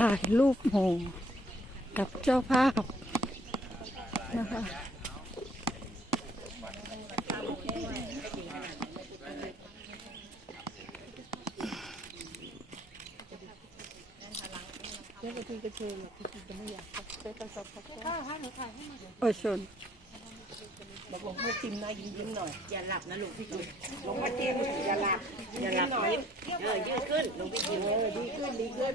ถ่ายรูปหมู่กับเจ้าภาพนะคะโอ้ยชนลงมาจิ้มนะยิ้มยิ้มหน่อยอย่าหลับนะลูกพี่จิ้มลงมาจิ้มอย่าหลับอย่าหลับหน่อยเออยืดขึ้นลงพี่จิ้มเออดีขึ้นดีขึ้น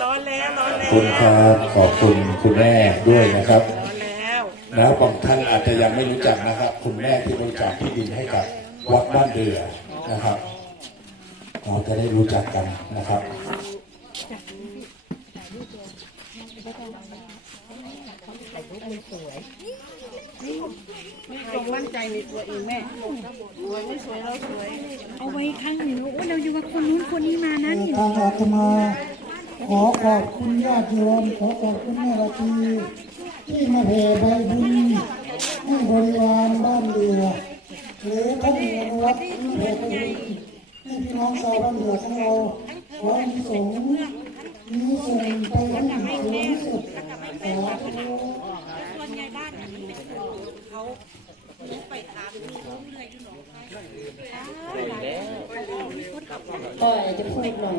ร้อนขอบแล้วคุณครับขอบคุณคุณแม่ด้วยนะครับร้อนแล้วนะบางท่านอาจจะยังไม่รู้จักนะครับ คุณแม่ที่บริจาคที่ดินให้กับวัดบ้านเดือนะครับเราจะได้รู้จักกันนะครับ จงมั่นใจในตัวเองแม่สวยไม่สวยเราสวย เอาไว้ข้างหนึ่งโอ้เราอยู่ว่าคนนู้นคนนี้มานะนี่ทางอาตมา ขอขอบคุณญาติโยมขอขอบคุณแม่ละทีที่มาแผ่ใบบุญให้บริวารบ้านเรือหรือท่านอนุวัฒน์ที่แผ่ใบบุญให้พี่น้องชาวบ้านเรือของเราขอมีสงฆ์มีส่งไปให้ถึงสูงสุดสาธุ ก็อยจะพูดหน่อย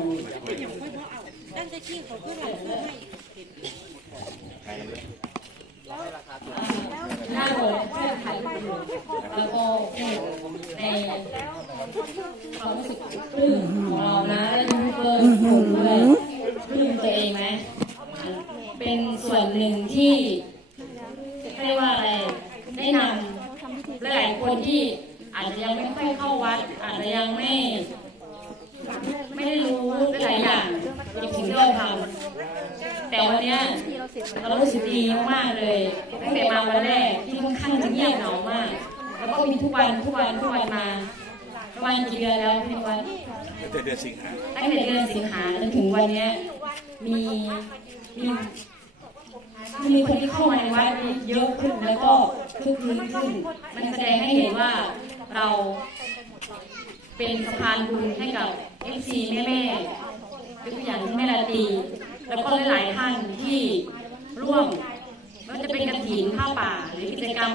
หน้าเลยเพื่อถ่ายรูปแล้วก็ในความรู้สึกปลื้มของเรานะและยูทูบเบอร์ทุกคนด้วยปลื้มตัวเองไหมเป็นส่วนหนึ่งที่เรียกว่าอะไรได้นำหลายๆคนที่อาจจะยังไม่ค่อยเข้าวัด อาจจะยังไม่ ไม่ได้รู้หลายอย่างเกี่ยวกับสิ่งที่เราทำแต่วันเนี้ยเรารู้สึกดีมากๆเลยตั้งแต่มาวันแรกที่ค่อนข้างจะเงียบเหงามาก แล้วก็มีทุกวันทุกวันทุกวันมาประมาณกี่เดือนแล้วพี่นวัดตั้งแต่เดือนสิงหาตั้งแต่เดือนสิงหาจนถึงวันเนี้ยมีมีมีคนที่เข้ามาในวัดเยอะขึ้นแล้วก็คึกคืนขึ้น มันแสดงให้เห็นว่าเราเป็นสะพานบุญให้กับ FC แม่แม่ๆ ยกตัวอย่างที่แม่ลาตี แล้วก็หลายๆท่านที่ร่วมม่ว่าจะเป็นกระถินข้าวป่าหรือกิจกรรม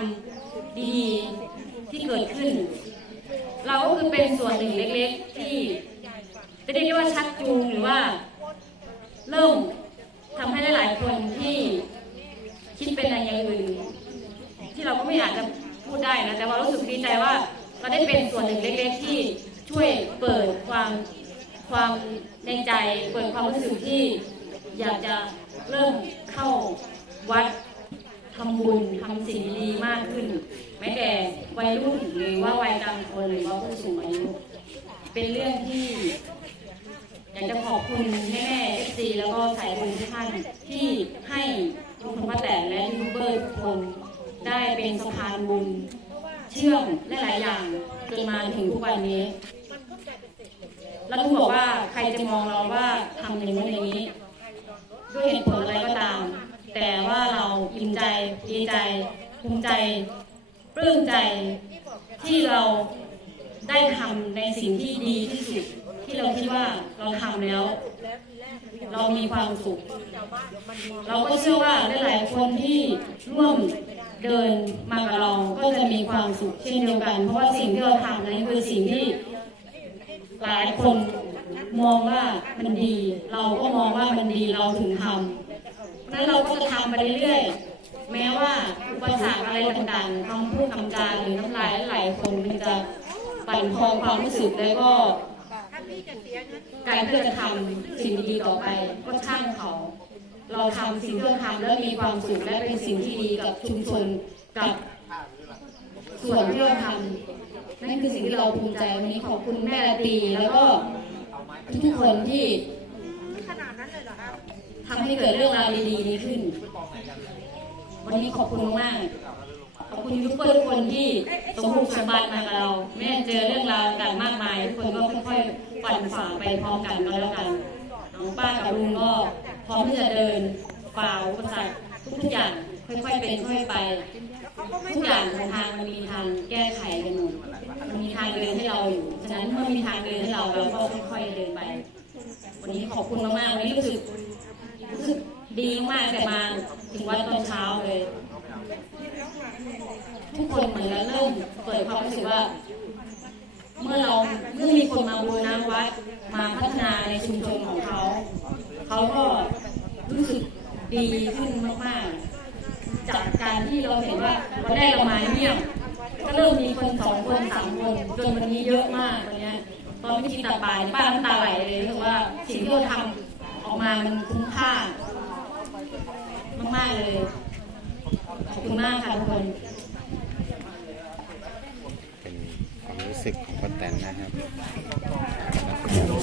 ดีๆที่เกิดขึ้น เราก็คือเป็นส่วนหนึ่งเล็กๆที่จะเรียกได้ว่าชักจูงหรือว่า เริ่มทำให้หลายๆคนที่คิดเป็นในอย่างอื่นที่เราก็ไม่อาจจะพูดได้นะแต่ว่ารู้สึกดีใจว่าเราได้เป็นส่วนหนึ่งเล็ก ๆ ที่ช่วยเปิดความความ ในใจเปิดความรู้สึกที่อยากจะเริ่มเข้าวัดทำบุญทำสิ่งดีมากขึ้น แม้แต่วัยรุ่นหรือว่าวัยกลางคนหรือว่าผู้สูงอายุ เป็นเรื่องที่ อยากจะขอบคุณแม่เอฟซีแล้วก็สายบุญทุกท่านที่ให้ลุงพลป้าแตนและยูทูบเบอร์ทุกคนได้เป็นสะพานบุญ เชื่อมและหลายอย่างจนมาถึงทุกวันนี้ แล้วต้องบอกว่าใครจะมองเราว่าทำอย่างนู้นอย่างนี้ ด้วยเหตุผลอะไรก็ตาม แต่ว่าเราอิ่มใจดีใจภูมิใจปลื้มใจที่เราได้ทำในสิ่งที่ดีที่สุด ที่เราคิดว่าเราทำแล้ว เรามีความสุข เราก็เชื่อว่าหลายๆคนที่ร่วมเดินมากับเราก็จะมีความสุขเช่นเดียวกัน เพราะว่าสิ่งที่เราทำนั้นคือสิ่งที่ หลายคนมองว่ามันดี เราก็มองว่ามันดีเราถึงทำนั้นเราก็จะทำไปเรื่อยๆแม้ว่าอุปสรรคอะไรต่างๆคำพูดคำจาหรือน้ำลายหลายคนมันจะปั่นพองความรู้สึกแล้วก็การที่เราจะทำสิ่งดีๆต่อไปก็ช่างเขา เราทำสิ่งที่เราทำแล้วมีความสุขและเป็นสิ่งที่ดีกับชุมชนกับ ส่วนที่เราทำนั่นคือสิ่งที่เราภูมิใจวันนี้ขอบคุณแม่ละตีแล้วก็ทุกๆคนที่ทำให้เกิดเรื่องราวดีๆนี้ขึ้น วันนี้ขอบคุณมากขอบคุณทุกคนที่สมบุกสมบันมากเรา แม้เจอเรื่องราวกันมากมายทุกคนก็ค่อยๆปั่นฝ่าไปพร้อมกันก็แล้วกันน้องป้ากับลุงก็พร้อมที่จะเดินฝ่าอุปสรรคทุกๆอย่างค่อยๆเป็นค่อยๆไป ทุกอย่างของทางมันมีทางแก้ไขกันหมดมันมีทางเดินให้เราอยู่ฉะนั้นเมื่อมีทางเดินให้เราเราก็ค่อยๆเดินไป วันนี้ขอบคุณมากๆวันนี้รู้สึกรู้สึกดีมากแต่มาถึงวัดตอนเช้าเลย ทุกคนเหมือนกับเริ่มเปิดความรู้สึกว่า เมื่อเราเมื่อมีคนมาบูรณะวัดมาพัฒนาในชุมชนของเขา เขาก็รู้สึกดีขึ้นมากๆ จากการที่เราเห็นว่าวันแรกเรามาเงียบก็เริ่มมีคนสองคนสามคนจนวันนี้เยอะมากวันเนี้ยตอนพิธีตักบาตรป้าน้ำตาไหลเลยรู้สึกว่าสิ่งที่เราทำออกมามันคุ้มค่ามากๆเลยขอบคุณมากค่ะทุกคนเป็นความรู้สึกของป้าแตนนะครับ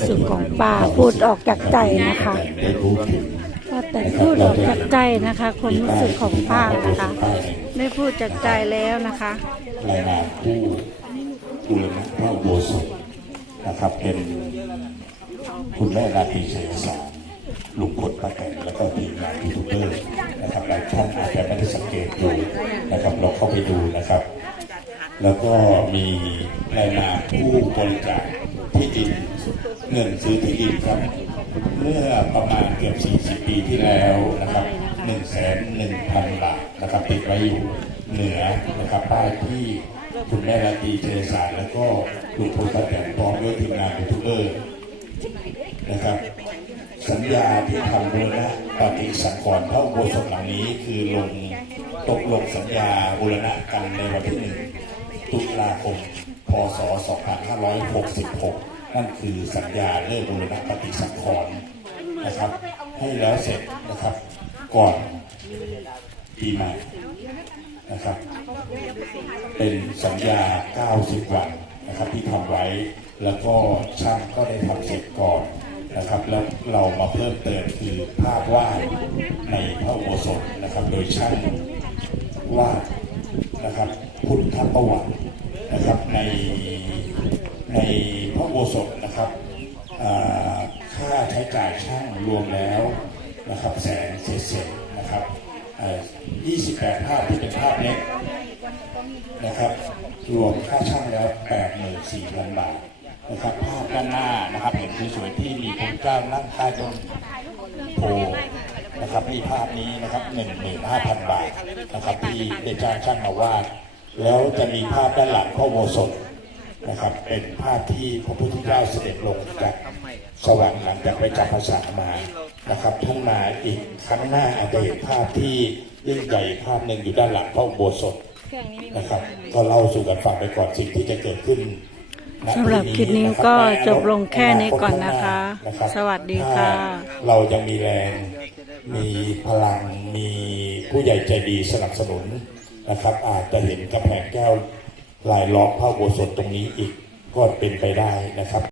สุดของป้าพูดออกจากใจนะคะได้รู้ถึงป้า แต่พูดออกจากใจนะคะความรู้สึกของป้านะคะได้พูดจากใจแล้วนะคะรายงานผู้บูรณะพระโบสถนะครับ เป็นคุณแม่ราตรีชัยสารลุงพลป้าแตนแล้วก็ทีมงานยูทูบเบอร์นะครับหลายท่านอาจจะไม่ได้สังเกตดูนะครับ เราเข้าไปดูนะครับ แล้วก็มีรายนามผู้บริจาคที่ ดินเงินซื้อที่ดินครับ เมื่อประมาณเกือบ 40 ปีที่แล้วนะครับ1 1 0 0 0บาทนะครับติดไว้อยู่เหนือนะครับป้ายที่คุณแม่ราตีเจริสารแล้วก็ลุงพลป้าแตนพร้อมด้วยทีมงานยูทูบเบอร์นะครับ สัญญาที่ทำบูรณะปฏิสังขรณ์พระอุโบสถหลังนี้คือลงตกลงสัญญาบูรณะกันในวันที่หนึ่งตุลาคม พศ 2566 นั่นคือสัญญาเริ่มบูรณะปฏิสังขรณ์นะครับ ให้แล้วเสร็จนะครับก่อนปีใหม่นะครับ เป็นสัญญา 90 วันนะครับที่ทำไว้แล้วก็ช่างก็ได้ทำเสร็จก่อนนะครับ แล้วเรามาเพิ่มเติมคือภาพวาดในพระอุโบสถนะครับ โดยช่างวาดนะครับ พุทธประวัตินะครับใน ในพระอุโบสถนะครับค่าใช้จ่ายช่างรวมแล้วนะครับแสนเศษนะครับ28 ภาพที่เป็นภาพเล็กนะครับรวมค่าช่างแล้ว 84,000 บาทนะครับภาพด้านหน้านะครับเห็นสวยๆที่มีพระเจ้านั่งใต้ต้นโพนะครับนี่ภาพนี้นะครับ 15,000 บาทนะครับที่ได้จ้างช่างมาวาดแล้วจะมีภาพด้านหลังพระอุโบสถ นะครับเป็นภาพที่พระพุทธเจ้าเสด็จลงจากสวรรค์หลังจากไปจำพรรษามานะครับท่านมาอีกครั้งหน้าอาจจะเห็นภาพที่ยิ่งใหญ่ภาพหนึ่งอยู่ด้านหลังพระอุโบสถนะครับก็เล่าสู่กันฟังไปก่อนสิ่งที่จะเกิดขึ้นณสำหรับคลิปนี้ะครับก็จบลงแค่นี้ก่อนนะคะนะครับสวัสดีค่ะถ้าเรายังมีแรง มีพลัง มีผู้ใหญ่ใจดีสนับสนุนนะครับ อาจจะเห็นกระแพงแก้ว ลายล้อมพระโบสถตรงนี้อีกก็เป็นไปได้นะครับ